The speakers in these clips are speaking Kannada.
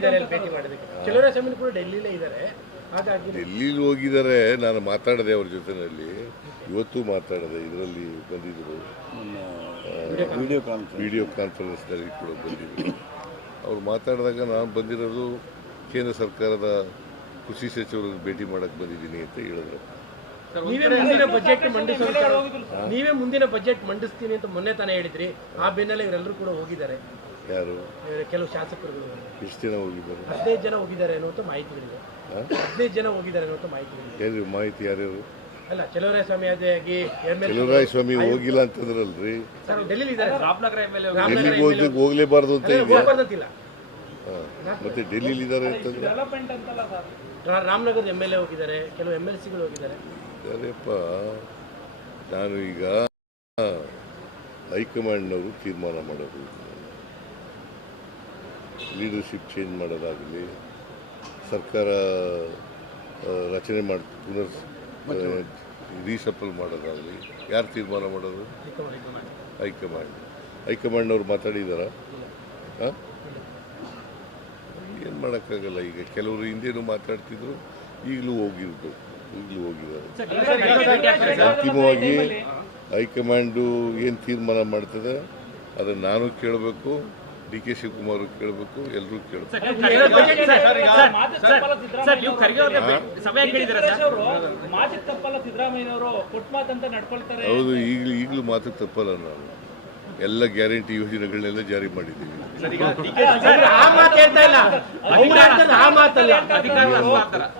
ಹೋಗಿದ್ದಾರೆ ಅಲ್ಲಿ ಭೇಟಿ ಮಾಡೋದಕ್ಕೆ. ಚಲುವರಾಯಸ್ವಾಮಿ ಕೂಡ ಡೆಲ್ಲಿಲೇ ಇದ್ದಾರೆ. ಹಾಗಾಗಿ ಡೆಲ್ಲಿಲಿ ಹೋಗಿದ್ದಾರೆ. ನಾನು ಮಾತಾಡಿದೆ ಅವ್ರ ಜೊತೆನಲ್ಲಿ, ಇವತ್ತು ಮಾತಾಡಿದೆ. ಇದರಲ್ಲಿ ಬಂದಿದ್ದರು, ವಿಡಿಯೋ ಕಾನ್ಫರೆನ್ಸ್ನಲ್ಲಿ ಕೂಡ ಬಂದಿದ್ದರು. ಅವ್ರು ಮಾತಾಡಿದಾಗ ನಾನು ಬಂದಿರೋದು ಕೇಂದ್ರ ಸರ್ಕಾರದ ಕೃಷಿ ಸಚಿವರನ್ನು ಭೇಟಿ ಮಾಡಕ್ಕೆ ಬಂದಿದ್ದೀನಿ ಅಂತ ಹೇಳಿದ್ರು. ನೀವೇ ಮುಂದಿನ ಬಜೆಟ್ ಮಂಡಿಸ್ತೀನಿ ಅಂತ ಮೊನ್ನೆ ತಾನೇ ಹೇಳಿದ್ರಿ. ಆ ಬೆನ್ನಲ್ಲೇ ಇವರೆಲ್ಲರೂ ಕೂಡ ಹೋಗಿದ್ದಾರೆ. ಯಾರು? ಕೆಲವು ಶಾಸಕರುಗಳು. ಎಷ್ಟು ಜನ ಹೋಗಿದ್ದಾರೆ? 15 ಜನ ಹೋಗಿದ್ದಾರೆ ಅನ್ನುವಂಥ ಮಾಹಿತಿಗಳಿದೆ. 15 ಜನ ಹೋಗಿದ್ದಾರೆ ಅನ್ನುವಂಥ ಮಾಹಿತಿಗಳಿದೆ. ಏನ್ರಿ ಮಾಹಿತಿ? ಯಾರ್ಯಾರು? ಅಲ್ಲ, ಚಲುವರಾಯಸ್ವಾಮಿ ಆಗಿ ಚಲುವರಾಯಸ್ವಾಮಿ ಹೋಗಿಲ್ಲ ಅಂತಂದ್ರಲ್ರಿ. ಡೆಲ್ಲಿ ಇದ್ದಾರೆ. ಡೆಲ್ಲಿಗೆ ಹೋಗ್ಲೇಬಾರ್ದು ಅಂತ ಇದೆ. ಹೋಗ್ಬಾರ್ದಂತಿಲ್ಲ. ಮತ್ತೆ ಡೆಲ್ಲಿಲಿ ಇದ್ದಾರೆ ಅಂತಂದ್ರೆ ರಾಮನಗರದ MLA ಹೋಗಿದ್ದಾರೆ, ಕೆಲವು MLCಗಳು ಹೋಗಿದ್ದಾರೆ. ಅದೇಪ್ಪ, ನಾನು ಈಗ ಹೈಕಮಾಂಡ್ನವರು ತೀರ್ಮಾನ ಮಾಡೋದು, ಲೀಡರ್ಶಿಪ್ ಚೇಂಜ್ ಮಾಡೋದಾಗಲಿ, ಸರ್ಕಾರ ರಚನೆ ಮಾಡಿ ಪುನರ್ ರೀಸಫಲ್ ಮಾಡೋದಾಗಲಿ ಯಾರು ತೀರ್ಮಾನ ಮಾಡೋದು? ಹೈಕಮಾಂಡ್ನವ್ರು ಮಾತಾಡಿದಾರ? ಹಾಂ, ಏನು ಮಾಡೋಕ್ಕಾಗಲ್ಲ. ಈಗ ಕೆಲವರು ಹಿಂದೇನು ಮಾತಾಡ್ತಿದ್ರು, ಈಗಲೂ ಹೋಗಿದ್ದಾರೆ. ಅಂತಿಮವಾಗಿ ಹೈಕಮಾಂಡು ಏನು ತೀರ್ಮಾನ ಮಾಡ್ತದೆ ಅದನ್ನು ನಾನು ಕೇಳಬೇಕು, DK ಶಿವಕುಮಾರ್ ಕೇಳಬೇಕು, ಎಲ್ಲರೂ ಕೇಳಬೇಕು. ಹೌದು, ಈಗಲೂ ಮಾತು ತಪ್ಪಲ್ಲ. ನಾನು ಎಲ್ಲ ಗ್ಯಾರಂಟಿ ಯೋಜನೆಗಳನ್ನೆಲ್ಲ ಜಾರಿ ಮಾಡಿದ್ದೀವಿ.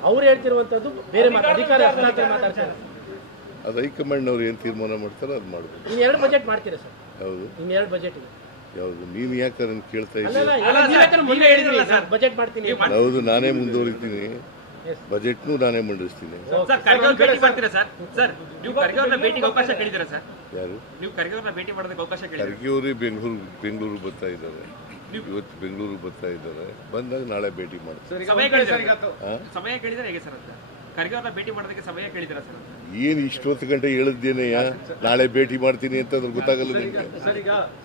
ಅವ್ರು ಹೇಳ್ತಿರುವಂತದ್ದು ಬೇರೆ ಮಾತು, ಅಧಿಕಾರ ಮಾತಾಡ್ತಾರೆ. ಅದು ಹೈಕಮಾಂಡ್ನವ್ರು ಏನು ತೀರ್ಮಾನ ಮಾಡ್ತಾರೋ ಅದು ಮಾಡಬೇಕು. ಇನ್ನೆರಡು ಬಜೆಟ್ ಮಾಡ್ತೀರಾ ಸರ್? ಹೌದು, ಇನ್ನೆರಡು ಬಜೆಟ್ ಇದೆ. ಯಾವುದು? ನೀನು ಯಾಕೆ ಅದನ್ನು ಕೇಳ್ತಾ ಇದ್ದೀಯ? ಬಜೆಟ್ ಮಾಡ್ತೀನಿ. ಹೌದು, ನಾನೇ ಮುಂದುವರಿತೀನಿ. ಬಜೆಟ್ನು ನಾನೇ ಮಂಡಿಸ್ತೀನಿ. ಯಾರು? ಖರ್ಗೆ ಅವರೇ ಬೆಂಗಳೂರು ಬರ್ತಾ ಇದ್ದಾರೆ. ಇವತ್ತು ಬೆಂಗಳೂರು ಬರ್ತಾ ಇದ್ದಾರೆ. ಬಂದಾಗ ನಾಳೆ ಭೇಟಿ ಮಾಡ್ತಾರೆ. ಏನು ಇಷ್ಟೊತ್ತು ಗಂಟೆ ಹೇಳಿದ್ದೇನೆಯ ನಾಳೆ ಭೇಟಿ ಮಾಡ್ತೀನಿ ಅಂತ ಅದ್ರ ಗೊತ್ತಾಗಲ್ಲ ನಿಮಗೆ.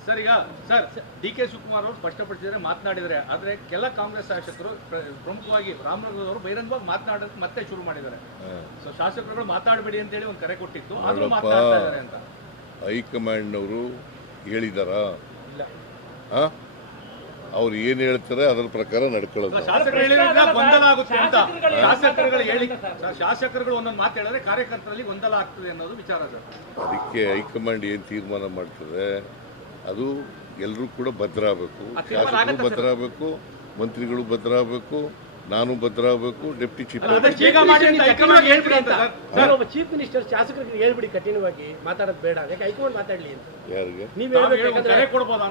ಸರ್, DK ಶಿವಕುಮಾರ್ ಅವರು ಸ್ಪಷ್ಟಪಡಿಸಿದರೆ ಮಾತನಾಡಿದರೆ, ಆದರೆ ಕೆಲ ಕಾಂಗ್ರೆಸ್ ಶಾಸಕರು ಪ್ರಮುಖವಾಗಿ ರಾಮನಗರದವರು ಬಹಿರಂಗವಾಗಿ ಮಾತನಾಡೋದು ಮತ್ತೆ ಶುರು ಮಾಡಿದ್ದಾರೆ. ಸೊ ಶಾಸಕರುಗಳು ಮಾತಾಡಬೇಡಿ ಅಂತ ಹೇಳಿ ಒಂದು ಕರೆ ಕೊಟ್ಟಿತ್ತು, ಆದರೂ ಮಾತನಾಡ್ತಾ ಇದ್ದಾರೆ ಅಂತ ಹೈಕಮಾಂಡ್ನವರು ಹೇಳಿದಾರಾ? ಅವ್ರು ಏನು ಹೇಳ್ತಾರೆ ಅದರ ಪ್ರಕಾರ ನಡ್ಕೊಳ್ಳೋದು. ಶಾಸಕರುಗಳು ಒಂದೊಂದು ಮಾತು ಹೇಳಿದ್ರೆ ಕಾರ್ಯಕರ್ತರಲ್ಲಿ ಗೊಂದಲ ಆಗ್ತದೆ ಅನ್ನೋದು ವಿಚಾರ ಸರ್. ಅದಕ್ಕೆ ಹೈಕಮಾಂಡ್ ಏನು ತೀರ್ಮಾನ ಮಾಡ್ತದೆ ಅದು ಎಲ್ಲರೂ ಕೂಡ ಬದ್ಧರಾಗಬೇಕು. ಶಾಸಕರು ಬದ್ಧರಾಗಬೇಕು, ಮಂತ್ರಿಗಳು ಬದ್ಧರಾಗಬೇಕು, ನಾನು ಬದ್ಧರಾಗಬೇಕು, ಡೆಪ್ಟಿ ಚೀಫ್ ಚೀಫ್ ಮಿನಿಸ್ಟರ್ ಶಾಸಕರಿಗೆ ಹೇಳ್ಬಿಡಿ ಕಠಿಣವಾಗಿ ಮಾತಾಡೋದು ಬೇಡ, ಯಾಕೆ ಹೈಕಮಾಂಡ್ ಮಾತಾಡ್ಲಿ ಅಂತ. ಯಾರಿಗೆ ನೀವು ಸಲಹೆ ಕೊಡ್ಬೋದಾ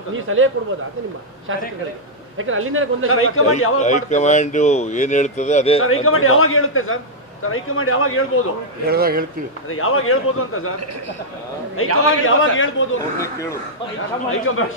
ಅಂತ ನಿಮ್ಮ ಶಾಸಕರಿಗೆ? ಯಾಕಂದ್ರೆ ಅಲ್ಲಿಂದ ಹೈಕಮಾಂಡ್ ಏನ್ ಹೇಳ್ತದೆ ಅದೇ. ಹೈಕಮಾಂಡ್ ಯಾವಾಗ ಹೇಳುತ್ತೆ ಸರ್? ಹೈಕಮಾಂಡ್ ಯಾವಾಗ ಹೇಳ್ಬೋದು? ಹೇಳಿದಾಗ ಹೇಳ್ತೀವಿ. ಯಾವಾಗ ಹೇಳ್ಬೋದು ಅಂತ ಸರ್? ಹೈಕಮಾಂಡ್ ಯಾವಾಗ ಹೇಳ್ಬೋದು? ಕೇಳು. ಹೈಕಮಾಂಡ್